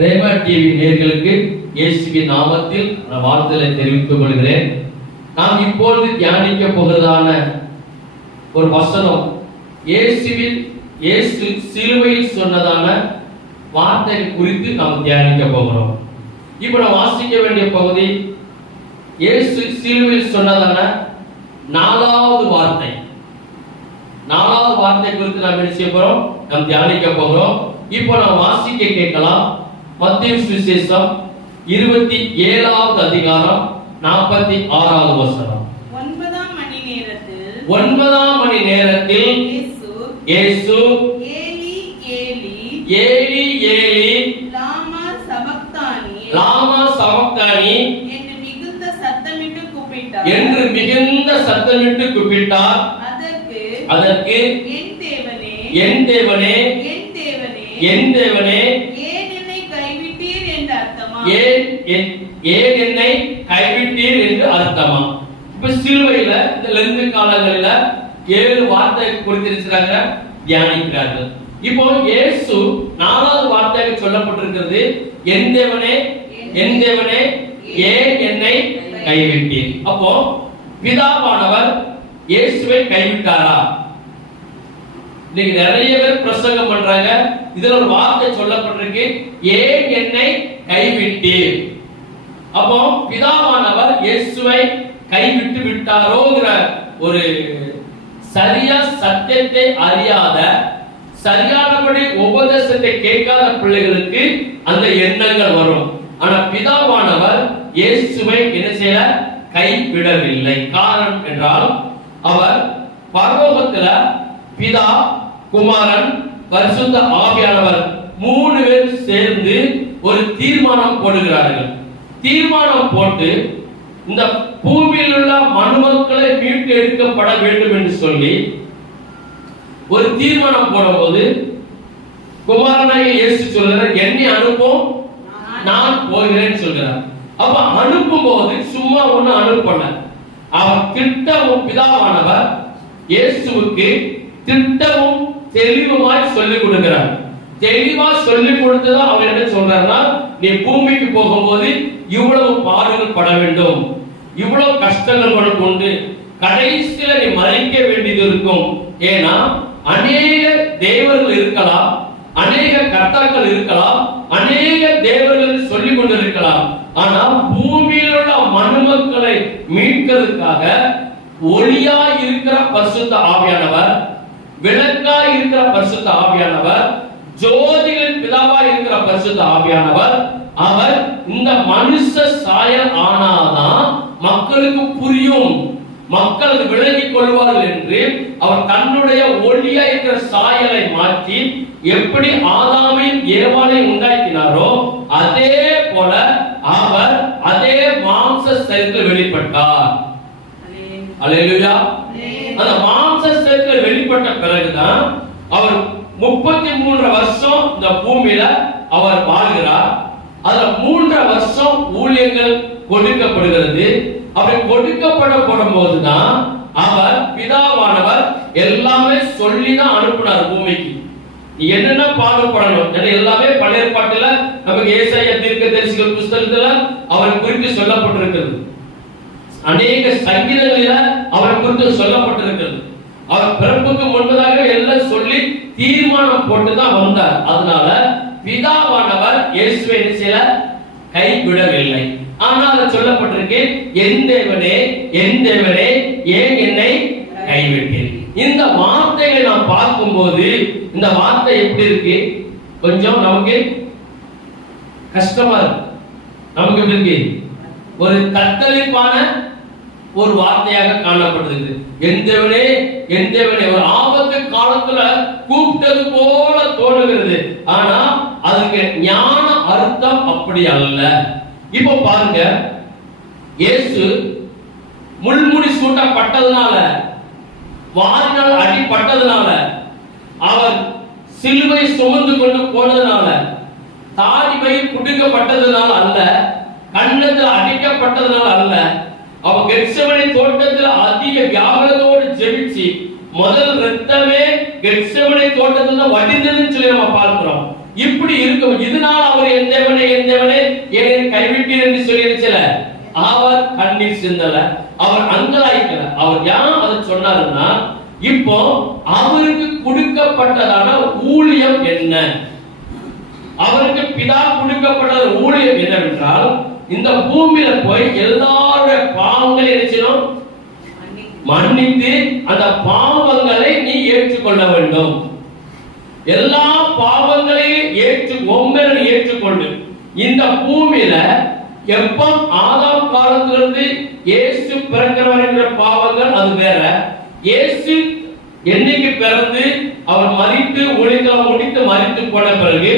Rhema TV நேர்களுக்கு இயேசுவின் நாமத்தில் நான் வாழ்த்துக்களை தெரிவித்துக் கொள்கிறேன். நாம் இப்பொழுது தியானிக்க போகிறதான ஒரு வசனம் இயேசுவின் இயேசு சிலுவையில் சொன்னதான வார்த்தை குறித்து நாம் தியானிக்க போகிறோம். இப்போ நான் வாசிக்க வேண்டிய பகுதி இயேசு சிலுவையில் சொன்னதான நாலாவது வார்த்தை. நாலாவது வார்த்தை குறித்து நாம் என்ன செய்ய போறோம்? நாம் தியானிக்க போகிறோம். இப்போ நான் வாசிக்க கேட்கலாம். மத்திய சுவிசேஷம் இருபத்தி ஏழாவது அதிகாரம் நாற்பத்தி ஆறாவது வசனம். ஒன்பதாம் மணி நேரத்தில் ஒன்பதாம் மணி நேரத்தில் இயேசு ஏலி ஏலி ஏலி ஏலி லாமா சபக்தானி லாமா சமக்தானி என்று மிகுந்த சத்தமிட்டு கூப்பிட்டார். என்று மிகுந்த சத்தமிட்டு கூப்பிட்டார். அதற்கு அதற்கு என் தேவனே என் தேவனே என் தேவனே என் தேவனே ஏன் என்னை கைவிட்டீர் என்று அர்த்தமா ஏன் என்- ஏன் என்னை கைவிட்டீர் என்று அர்த்தமா? இப்ப சிலுவையில இந்த லெந்து காலங்களில ஏழு வார்த்தை குறித்திருக்கிறாங்க தியானிக்கிறார்கள். இப்போ இயேசு நாலாவது வார்த்தையாக சொல்லப்பட்டிருக்கிறது என் தேவனே என் தேவனே ஏன் என்னை கைவிட்டீர்? அப்போ பிதாவானவர் இயேசுவை கைவிட்டாரா? இன்னைக்கு நிறைய பேர் பிரசங்கம் பண்றாங்க. இதுல ஒரு வார்த்தை சொல்லப்பட்டிருக்கு ஏன் என்னை கைவிட்டீர். அப்போ பிதாவானவர் இயேசுவை கைவிட்டு விட்டாரோங்கிற ஒரு சரியா சத்தியத்தை அறியாத சரியானபடி உபதேசத்தை கேட்காத பிள்ளைகளுக்கு அந்த எண்ணங்கள் வரும். ஆனா பிதாவானவர் இயேசுவை என்ன செய்யல? கைவிடவில்லை. காரணம் என்றால் அவர் பரலோகத்துல பிதா குமாரன் பரிசுத்த ஆவியானவர் மூணு பேர் சேர்ந்து ஒரு தீர்மானம் போடுகிறார்கள். தீர்மானம் போட்டு இந்த பூமியில் உள்ள மனுமக்களை மீட்டு எடுக்கப்பட வேண்டும் என்று சொல்லி ஒரு தீர்மானம் போடும்போது குமாரனாகிய இயேசு சொல்கிறார் என்னை அனுப்பும் நான் போகிறேன் சொல்கிறார். அப்ப அனுப்பும் போது சும்மா ஒண்ணு அனுப்பல. அவர் திட்டமும் பிதாவானவர் இயேசுவுக்கு திட்டமும் தெளிவுமாய் சொல்லிக் கொடுக்கிறார். தெளிவா சொல்லிக் கொடுத்துதான் அவர் என்ன சொல்றாருன்னா நீ பூமிக்கு போகும்போது இவ்வளவு பாடுகள் பட வேண்டும். இவ்வளவு கஷ்டங்கள் உனக்கு உண்டு. கடைசியில நீ மறைக்க வேண்டியது இருக்கும். ஏன்னா அநேக தேவர்கள் இருக்கலாம் அநேக கர்த்தாக்கள் இருக்கலாம் அநேக தேவர்கள் சொல்லிக் கொண்டிருக்கலாம். ஆனா பூமியில் உள்ள மனுமக்களை மீட்கிறதுக்காக ஒளியா இருக்கிற பரிசுத்த ஆவியானவர் விளக்கா இருக்கிற பரிசுத்த ஆவியானவர் ஜோதிகளின் பிதாவா இருக்கிற பரிசுத்த ஆவியானவர் அவர் இந்த மனுஷ சாயல் ஆனாதான் மக்களுக்கு புரியும். மக்கள் விளங்கிக் கொள்வார்கள் என்று அவர் தன்னுடைய ஒளியா இருக்கிற சாயலை மாற்றி எப்படி ஆதாமையும் ஏவாளை உண்டாக்கினாரோ அதே போல அவர் அதே மாம்ச சரீரத்தில் வெளிப்பட்டார். அல்லேலூயா அந்த மாம்ச சரீரத்தில் வெளிப்பட்ட பிறகுதான் அவர் முப்பத்தி மூன்று வருஷம் இந்த பூமியில அவர் வாழ்கிறார். அதுல மூன்றரை வருஷம் ஊழியங்கள் கொடுக்கப்படுகிறது. அப்படி கொடுக்கப்படப்படும் போதுதான் அவர் பிதாவானவர் எல்லாமே சொல்லி தான் அனுப்பினார் பூமிக்கு. என்னென்ன பாடுபடணும்? ஏன்னா எல்லாமே பழைய நமக்கு ஏசாய தீர்க்க தரிசிகள் புஸ்தகத்துல அவரை குறித்து சொல்லப்பட்டிருக்கிறது. அநேக சங்கீதங்களில அவர் குறித்து சொல்லப்பட்டிருக்கிறது. அவர் பிறப்புக்கு முன்பதாக எல்லாம் சொல்லி தீர்மானம் போட்டு தான் வந்தார். அதனால பிதாவானவர் இயேசுவை சில கை கைவிடவில்லை. ஆனால் அது சொல்லப்பட்டிருக்கு என் தேவனே என் தேவனே ஏன் என்னை கைவிட்டேன் இந்த வார்த்தைகளை நாம் பார்க்கும்போது இந்த வார்த்தை எப்படி இருக்கு? கொஞ்சம் நமக்கு கஷ்டமா இருக்கு. நமக்கு எப்படி இருக்கு? ஒரு தத்தளிப்பான ஒரு வார்த்தையாக காணப்படுகிறது. எந்தவனே எந்தவனே ஒரு ஆபத்து காலத்துல கூப்பிட்டது போல தோணுகிறது. ஆனா அதுக்கு ஞான அர்த்தம் அப்படி அல்ல. இப்போ பாருங்க இயேசு முள்முடி சூட்டப்பட்டதுனால வாரினால் அடிப்பட்டதுனால அவர் சிலுவை சுமந்து கொண்டு போனதுனால தாடிமை பயிர் அல்ல கண்ணத்தில் அடிக்கப்பட்டதுனால அல்ல அவன் கெட்சமனை தோட்டத்தில் அதிக வியாபாரத்தோடு ஜெபிச்சு முதல் ரத்தமே கெட்சமனை தோட்டத்துல வடிந்ததுன்னு சொல்லி நம்ம பார்க்கிறோம். இப்படி இருக்கும். இதனால் அவர் என் தேவனே தேவனே என் தேவனே என்னை கைவிட்டீர் என்று சொல்லிருச்சல அவர் கண்ணீர் சிந்தல அவர் அங்கலாய்க்கல. அவர் ஏன் அதை சொன்னாருன்னா இப்போ அவருக்கு கொடுக்கப்பட்டதான ஊழியம் என்ன? அவருக்கு பிதா கொடுக்கப்பட்ட ஊழியம் என்னவென்றால் இந்த பூமியில போய் எல்லாருடைய பாவங்களை நினைச்சிடும் மன்னித்து அந்த பாவங்களை நீ ஏற்றுக்கொள்ள வேண்டும். எல்லா பாவங்களையும் ஏற்று உண்மையில நீ ஏற்றுக்கொண்டு. இந்த பூமியில எப்ப ஆதாம் காலத்திலிருந்து இயேசு பிறக்கிறவர் என்ற பாவங்கள் அது வேற. இயேசு என்னைக்கு பிறந்து அவர் மறித்து ஒளிக்கலாம் முடித்து மறித்து போன பிறகு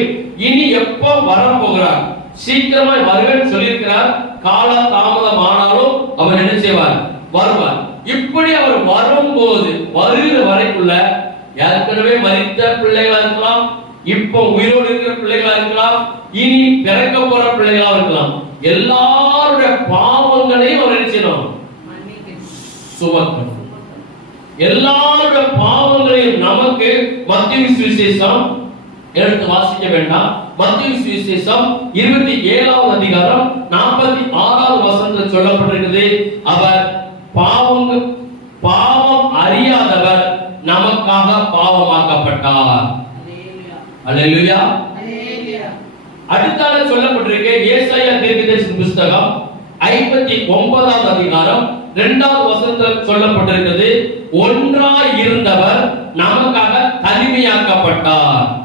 இனி எப்போ வரப்போகிறார்? சீக்கிரமாய் வருவேன் சொல்லியிருக்கிறார். கால தாமதம் ஆனாலும் அவர் என்ன செய்வார்? வருவார். இப்படி அவர் வரும்போது வருகிற வரைக்குள்ள ஏற்கனவே மறித்த பிள்ளைகளா இருக்கலாம் இப்போ உயிரோடு இருக்கிற பிள்ளைகளா இருக்கலாம் இனி பிறக்க போற பிள்ளைகளா இருக்கலாம். எல்லாருடைய பாவங்களையும் அவர் என்ன செய்யணும்? சுமக்கணும். எல்லாருடைய பாவங்களையும் நமக்கு மத்திய சுவிசேஷம் எடுத்து வாசிக்க வேண்டாம். மத்திய சுவிசேஷம் இருபத்தி ஏழாவது அதிகாரம் நாற்பத்தி ஆறாவது வசனத்தில் சொல்லப்பட்டிருக்கிறது அவர் பாவம் பாவம் அறியாதவர் நமக்காக பாவமாக்கப்பட்டார். அல்லேலூயா. அடுத்தால சொல்லப்பட்டிருக்க ஏசாயா தீர்க்கதரிசன புஸ்தகம் ஐம்பத்தி ஒன்பதாவது அதிகாரம் இரண்டாவது வசனத்தில் சொல்லப்பட்டிருக்கிறது ஒன்றாய் இருந்தவர் நமக்காக தனிமையாக்கப்பட்டார்.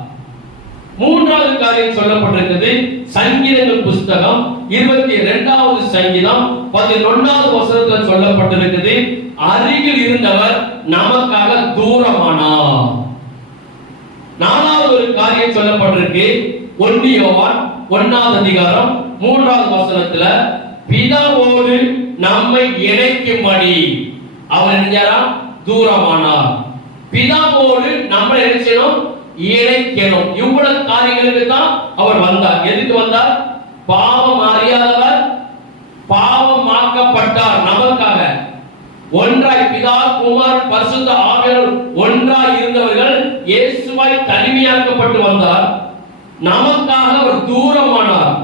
மூன்றாவது காரியம் சொல்லப்பட்டிருக்கிறது சங்கீதங்கள் புஸ்தகம் இருபத்தி இரண்டாவது சங்கீதம் பதினொன்னாவது வசனத்தில் சொல்லப்பட்டிருக்கிறது அருகில் இருந்தவர் நமக்காக தூரமானார். நாலாவது ஒரு காரியம் சொல்லப்பட்டிருக்கு. ஒன்னியோவான் ஒன்னாவது அதிகாரம் மூன்றாவது வசனத்துல பிதாவோடு நம்மை இணைக்கும்படி. அவர் தூரமானார். பிதாவோடு நம்மளை என்ன செய்யணும் இணைக்கணும். இவ்வளவு காரியங்களுக்கு தான் அவர் வந்தார். எதுக்கு வந்தார்? பாவம் அறியாதவர் பாவமாக்கப்பட்டார். நமக்காக. ஒன்றாய் பிதா குமார் பரிசுத்த ஆவியர் ஒன்றாய் இருந்தவர்கள் இயேசுவாய் தனிமையாக்கப்பட்டு வந்தார். நமக்காக அவர் தூரமானார்.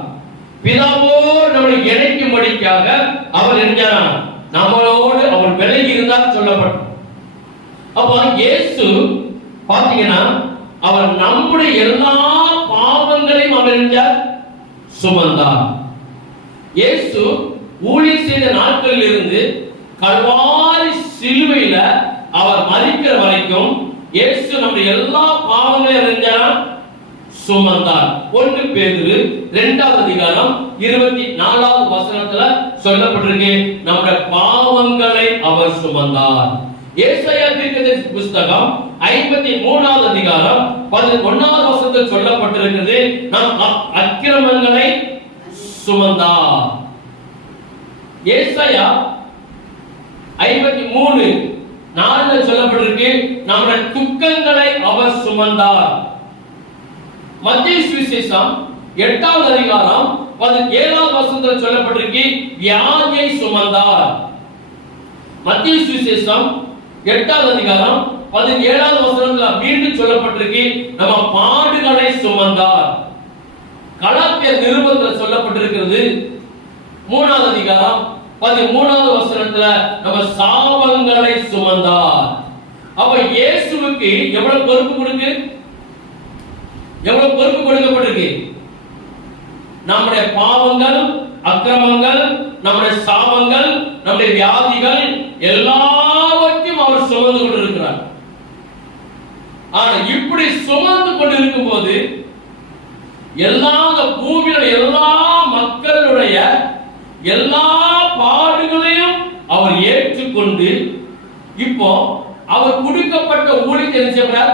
பிதாவோடு நம்மளை இணைக்கும்படிக்காக அவர் என்கிறார் நம்மளோடு அவர் விலகி இருந்தார் சொல்லப்படும் அப்ப இயேசு பாத்தீங்கன்னா அவர் நம்முடைய எல்லா பாவங்களையும் அவர் என்றார் சுமந்தார் இயேசு ஊழியர் செய்த நாட்களில் இருந்து கல்வாரி சிலுவையில அவர் மறிக்கிற வரைக்கும் இயேசு நம்முடைய எல்லா பாவங்களையும் அறிஞ்சாரா சுமந்தார் ஒன்று பேரு இரண்டாவது அதிகாரம் இருபத்தி நாலாவது வசனத்துல சொல்லப்பட்டிருக்கு. நம்முடைய பாவங்களை அவர் சுமந்தார். ஏசாயா தீர்க்கதரிசி புஸ்தகம் ஐம்பத்தி மூணாவது அதிகாரம் பதினொன்னாவது வசத்தில் சொல்லப்பட்டிருக்கிறது நம் அக்கிரமங்களை சுமந்தா ஏசாயா ஐம்பத்தி மூணு நாலுல சொல்லப்பட்டிருக்கு நம்முடைய துக்கங்களை அவர் சுமந்தார். மத்திய சுவிசேஷம் எட்டாவது அதிகாரம் ஏழாவது வசனத்தில் சொல்லப்பட்டிருக்கு வியாதியை சுமந்தார். மத்திய சுவிசேஷம் எட்டாவது அதிகாரம் பதினேழாவது வசனத்துல மீண்டும் சொல்லப்பட்டிருக்கு. நம்ம பாடுகளை சுமந்தார். கலாத்திய நிருபத்தில் சொல்லப்பட்டிருக்கிறது. மூணாவது அதிகாரம் பதிமூணாவது வசனத்துல நம்ம சாபங்களை சுமந்தார். அப்ப இயேசுவுக்கு எவ்வளவு பொறுப்பு கொடுக்கு? எவ்வளவு பொறுப்பு கொடுக்கப்பட்டிருக்கு? நம்முடைய பாவங்கள் அக்கிரமங்கள் நம்முடைய சாபங்கள் நம்முடைய வியாதிகள் எல்லாவற்றையும் அவர் சுமந்து கொண்டிருக்கிறார். ஆனா இப்படி சுமந்து கொண்டிருக்கும் போது எல்லா அந்த பூமியில எல்லா மக்களுடைய எல்லா பாடுகளையும் அவர் ஏற்றுக்கொண்டு இப்போ அவர் கொடுக்கப்பட்ட ஊழிக்கு என்ன செய்யறார்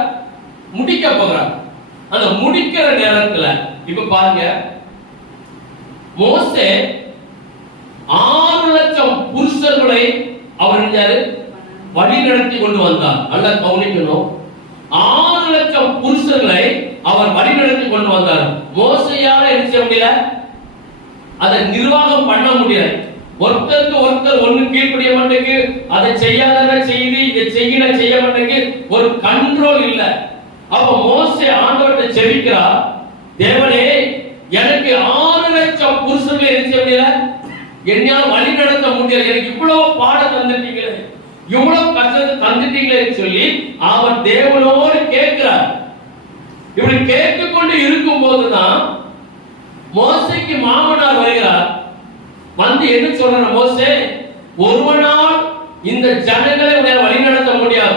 முடிக்க போகிறார். அந்த முடிக்கிற நேரத்துல இப்ப பாருங்க மோசே ஆறு லட்சம் புருஷர்களை அவர் வழி நடத்தி கொண்டு வந்தார். நல்லா கவனிக்கணும். ஆறு லட்சம் புருஷர்களை அவர் வழிநடத்தி கொண்டு வந்தார். மோசையால என்ன செய்ய முடியல? அதை நிர்வாகம் பண்ண முடியல. ஒருத்தருக்கு ஒருத்தர் ஒண்ணு கீழ்படிய மாட்டேங்கு அதை செய்யாத செய்து இதை செய்யல செய்ய மாட்டேங்கு ஒரு கண்ட்ரோல் இல்ல. அப்ப மோசை ஆண்டவர்கிட்ட செவிக்கிறார் தேவனே எனக்கு ஆறு லட்சம் என்ன செய்ய முடியல? என்னால் வழி நடத்த முடியல. எனக்கு இவ்வளவு பாடம் தந்துட்டீங்களே இவ்வளவு சொல்லி அவர் தேவனோடு கேட்கிறார். இப்படி கேட்டுக்கொண்டு இருக்கும் போதுதான் மோசைக்கு மாமனார் வருகிறார். வந்து என்ன சொல்ற மோசே? ஒருவனால் இந்த ஜனங்களை உன்னை வழிநடத்த முடியாது.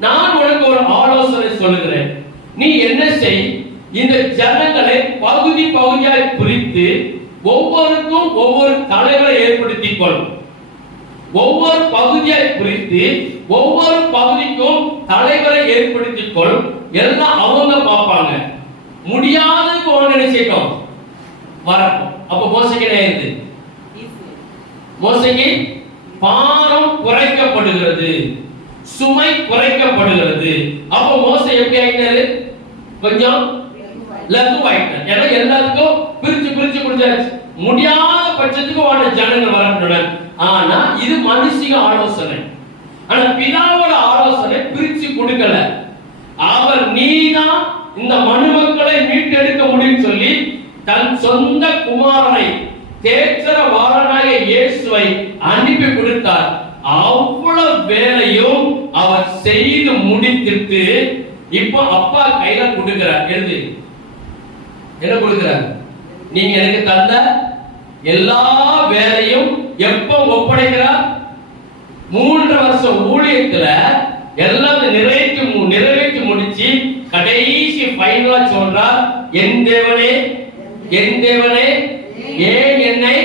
நான் உனக்கு ஒரு ஆலோசனை சொல்லுகிறேன். நீ என்ன செய்? இந்த ஜனங்களை பகுதி பகுதியாய் பிரித்து ஒவ்வொருக்கும் ஒவ்வொரு தலைவரை ஏற்படுத்திக் கொள் ஒவ்வொரு பகுதியாய் பிரித்து ஒவ்வொரு பகுதிக்கும் தலைவரை ஏற்படுத்திக் கொள். எல்லாம் அவங்க பார்ப்பாங்க. முடியாததுக்கு ஒன்று என்ன வரப்போம் அப்ப மோசைக்கு என்ன மோசைக்கு பாரம் குறைக்கப்படுகிறது. சுமை குறைக்கப்படுகிறது. அப்ப மோசை எப்படி ஆயிட்டாரு? கொஞ்சம் லகுவாயிட்டார். ஏன்னா எல்லாத்துக்கும் பிரிச்சு பிரிச்சு கொடுத்தாச்சு. முடியாத பட்சத்துக்கு வாழ ஜனங்கள் வரட்டுடன் ஆனா இது மனுஷிக ஆலோசனை. ஆனா பிதாவோட ஆலோசனை பிரிச்சு கொடுக்கல. அவர் நீதான் இந்த மனுமக்களை மீட்டெடுக்க முடியும் சொல்லி தன் சொந்த குமாரனை தேச்சர வாரனாய இயேசுவை அனுப்பி கொடுத்தார். அவ்வளவு வேலையும் அவர் செய்து முடித்திட்டு இப்போ அப்பா கையில கொடுக்கிறார். எழுதி. என்ன கொடுக்கிறார்? நீங்க எனக்கு தந்த எல்லா வேலையும் எப்ப ஒப்படைக்கிறார்? மூன்று வருஷம் ஊழியத்துல எல்லாம் நிறைவேற்றி மு- நிறைவேற்றி முடிச்சு கடைசி பைனலா சொல்றார் என் தேவனே என் தேவனே ஏன் என்னை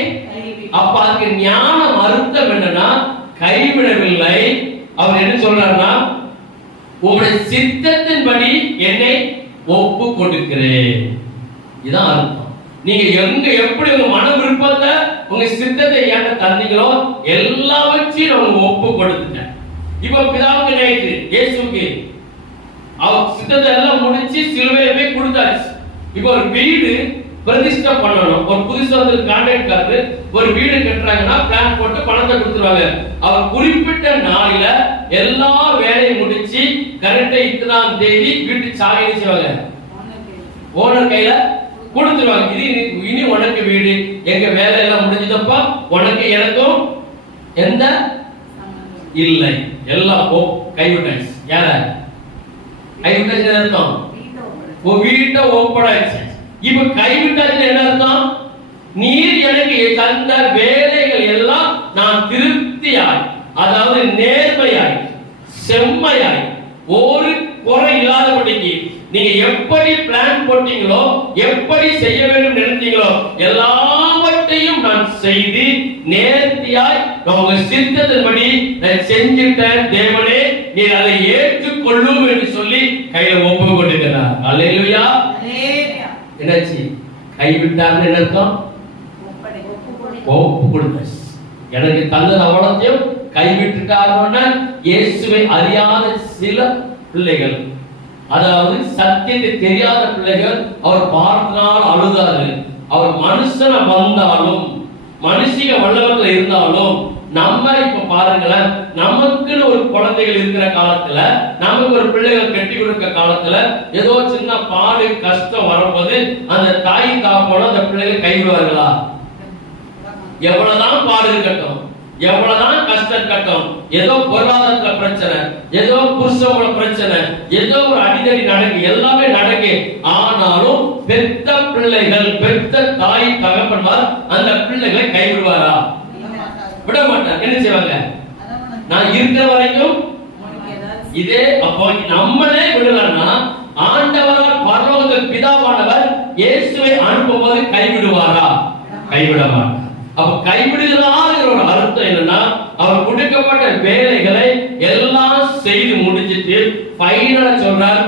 அப்ப அதுக்கு ஞானம் அர்த்தம் என்னன்னா கைவிடவில்லை. அவர் என்ன சொல்றாருன்னா உங்களுடைய சித்தத்தின்படி என்னை ஒப்பு கொடுக்கிறேன் இதான் அர்த்தம். நீங்க எங்க எப்படி உங்க மன விருப்பத்தை உங்க சித்தத்தை ஏன்ட தந்தீங்களோ எல்லாவற்றையும் உங்க ஒப்பு கொடுத்துட்டேன் இப்ப பிதாவுக்கு நேற்று இயேசுக்கு அவர் சித்தத்தை எல்லாம் முடிச்சு சிலுவையில போய் கொடுத்தாச்சு. இப்போ ஒரு வீடு பிரதிஷ்டை பண்ணணும். ஒரு புதுசா வந்து கான்ட்ராக்ட்காரரு ஒரு வீடு கட்டுறாங்கன்னா பிளான் போட்டு பணத்தை கொடுத்துருவாங்க. அவர் குறிப்பிட்ட நாளில எல்லா வேலையும் முடிச்சு கரெக்டா இத்தனாம் தேதி வீட்டு சாவி செய்வாங்க ஓனர் கையில கொடுத்துருவாங்க. இது இனி- உனக்கு வீடு எங்க வேலை எல்லாம் முடிஞ்சதப்பா உனக்கு எனக்கும் எந்த இல்லை. எல்லாம் போ கைவிட்டாச்சு யார? கைவிட்டாச்சு அர்த்தம்? வீட்டை ஒப்படைச்சு. இப்ப கைவிட்டாச்சு என்ன அர்த்தம்? நீர் எனக்கு தந்த வேலைகள் எல்லாம் நான் திருப்தியாய் அதாவது நேர்மையாய் செம்மையாய் ஒரு குறை இல்லாதபடிக்கு நீங்க எப்படி பிளான் போட்டீங்களோ எப்படி செய்ய வேண்டும் நினைத்தீங்களோ எல்லாவற்றையும் நான் செய்து நேர்த்தியாய் உங்க சித்தத்தின்படி நான் செஞ்சுட்டேன் தேவனே நீர் அதை ஏற்றுக்கொள்ளும் என்று சொல்லி கையில ஒப்பு கொண்டிருக்கிறார் அல்லேலூயா. என்னாச்சு? கைவிட்டார்னு என்ன அர்த்தம்? ஒப்பு கொடுத்தாச்சு எனக்கு தந்தது அவ்வளத்தையும் கைவிட்டுட்டாருன்னா இயேசுவை அறியாத சில பிள்ளைகள் அதாவது சத்தியத்தை தெரியாத பிள்ளைகள் அவர் பார்த்தனால் அழுதாரு அவர் மனுஷன வந்தாலும் மனுஷிய வல்லவர்கள் இருந்தாலும் நம்ம இப்ப பாருங்களேன் நமக்குன்னு ஒரு குழந்தைகள் இருக்கிற காலத்துல நமக்கு ஒரு பிள்ளைகள் கட்டி கொடுக்க காலத்துல ஏதோ சின்ன பாடு கஷ்டம் வரும்போது அந்த தாய் தாப்போட அந்த பிள்ளைகள் கைவிடுவார்களா? எவ்வளவுதான் பாடு இருக்கட்டும். எவ்வளவுதான் கஷ்டம் கட்டம் ஏதோ பொருளாதார பிரச்சனை ஏதோ புருஷோட பிரச்சனை ஏதோ ஒரு அடிதடி நடக்கு எல்லாமே நடக்கு. ஆனாலும் பெத்த பிள்ளைகள் பெத்த தாய் தகப்பன்மார் அந்த பிள்ளைகளை கைவிடுவாரா? விட மாட்டார். என்ன செய்வாங்க? நான் இருக்கிற வரைக்கும் இதே அப்போ நம்மளே விடலன்னா ஆண்டவரால் பரலோகத்தில் பிதாவானவர் இயேசுவை அனுப்பும்போது கைவிடுவாரா? கைவிட மாட்டார். அப்ப கைவிடுகிறார் அர்த்தம் என்னன்னா அவர் கொடுக்கப்பட்ட வேலைகளை எல்லாம் செய்து முடிச்சிட்டு ஃபைனலா சொல்றார்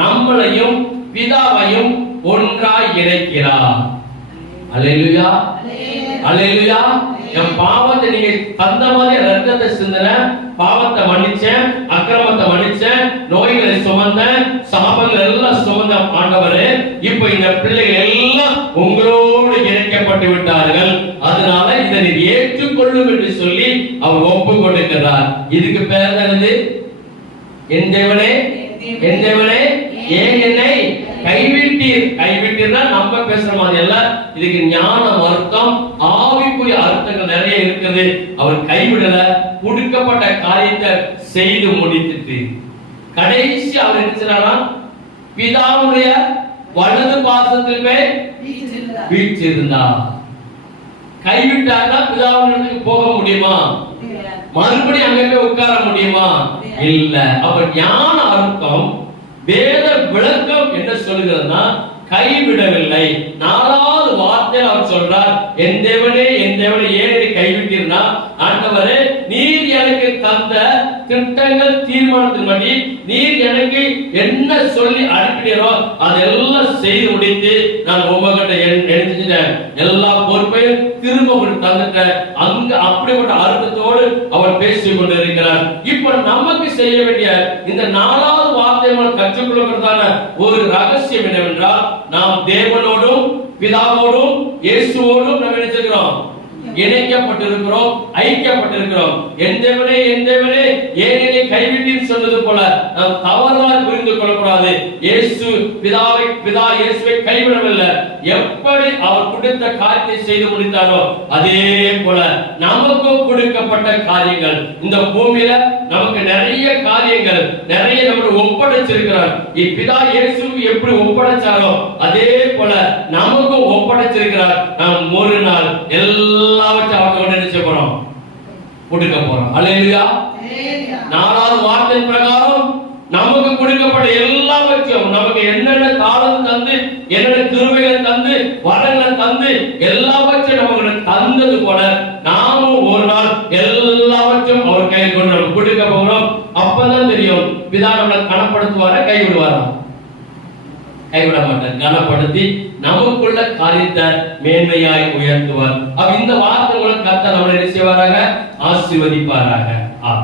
நம்மளையும் பிதாவையும் ஒன்றாய் இணைக்கிறார். அல்லேலூயா. அல்லேலூயா. என் பாவத்தை நீங்க தந்த மாதிரி ரத்தத்தை சிந்தின பாவத்தை மன்னிச்சேன் அக்கிரமத்தை மன்னிச்சேன் நோய்களை சுமந்தேன் சாபங்கள் எல்லாம் சுமந்த ஆண்டவரே இப்ப இந்த பிள்ளைகள் எல்லாம் உங்களோடு இணைக்கப்பட்டு விட்டார்கள். அதனால இதை நீர் ஏற்றுக்கொள்ளும் என்று சொல்லி அவர் ஒப்பு கொடுக்கிறார். இதுக்கு பேர் தனது என் தேவனே என் தேவனே ஏன் என்னை கைவிட்டீர். கைவிட்டீர்னா நம்ம பேசுற மாதிரி அல்ல. இதுக்கு ஞான அர்த்தம் ஆவிக்குரிய அர்த்தங்கள் நிறைய இருக்குது. அவர் கைவிடல கொடுக்கப்பட்ட காரியத்தை செய்து முடித்துட்டு. கடைசி அவர் என்ன பிதாவுடைய வலது பாசத்தில் வீச்சிருந்தார் கைவிட்டார்னா பிதாவினத்துக்கு போக முடியுமா. மறுபடியும் அங்க போய் உட்கார முடியுமா? இல்ல. அப்ப ஞான அர்த்தம் வேத விளக்கம் என்ன சொல்லுகிறதுனா கைவிடவில்லை. நாலாவது வார்த்தையில் அவர் சொல்றார் என் தேவனே என் தேவனே ஏன் கைவிட்டீர்னா ஆண்டவரே நீர் எனக்கு தந்த திட்டங்கள் தீர்மானத்தின்படி நீர் எனக்கு என்ன சொல்லி அனுப்பினீரோ திரும்ப அங்க அப்படிப்பட்ட அர்த்தத்தோடு அவர் பேசிக் கொண்டிருக்கிறார். இப்ப நமக்கு செய்ய வேண்டிய இந்த நாலாவது வார்த்தை நம்ம கற்றுக்கொள்வதற்கான ஒரு ரகசியம் என்னவென்றால் நாம் தேவனோடும் பிதாவோடும் இயேசுவோடும் நம்ம நினைச்சிருக்கிறோம் இணைக்கப்பட்டிருக்கிறோம் ஐக்கியப்பட்டிருக்கிறோம். என் தேவனே என் தேவனே ஏன் கைவிட்டீர் சொன்னது போல நாம் தவறாக புரிந்து கொள்ளக்கூடாது. இயேசு பிதாவை பிதா இயேசுவை கைவிடவில்லை. எப்படி அவர் கொடுத்த காரியத்தை செய்து முடித்தாரோ அதே போல நமக்கும் கொடுக்கப்பட்ட காரியங்கள். இந்த பூமியில நமக்கு நிறைய காரியங்கள் நிறைய நம்ம ஒப்படைச்சிருக்கிறார். இப்பிதா இயேசுக்கு எப்படி ஒப்படைச்சாரோ அதே போல நமக்கும் ஒப்படைச்சிருக்கிறார். நாம் ஒரு நாள் எல்லாவற்றையும் அவங்க நினைச்ச போறோம்? கொடுக்க போறோம். ஹalleluya. நாலாவது வார்த்தை பிரகாரம் நமக்கு கொடுக்கப்பட்ட எல்லாவற்றையும் நமக்கு என்னென்ன காலம் தந்து என்னென்ன தந்து எல்லாவற்றையும் நமக்கு தந்தது போல நாமும் ஒரு நாள் எல்லாவற்றையும் அவர் கை கொண்டு நம்ம கொடுக்க போகிறோம். அப்பதான் தெரியும் பிதா நம்மளை கனப்படுத்துவாரா கைவிடுவாரா? கைவிட மாட்டார். கனப்படுத்தி நமக்குள்ள காரியத்தை மேன்மையாய் உயர்த்துவார். அப்ப இந்த வார்த்தை மூலம் கர்த்தர் நம்மளை என்ன செய்வாராக? ஆசிர்வதிப்பாராக.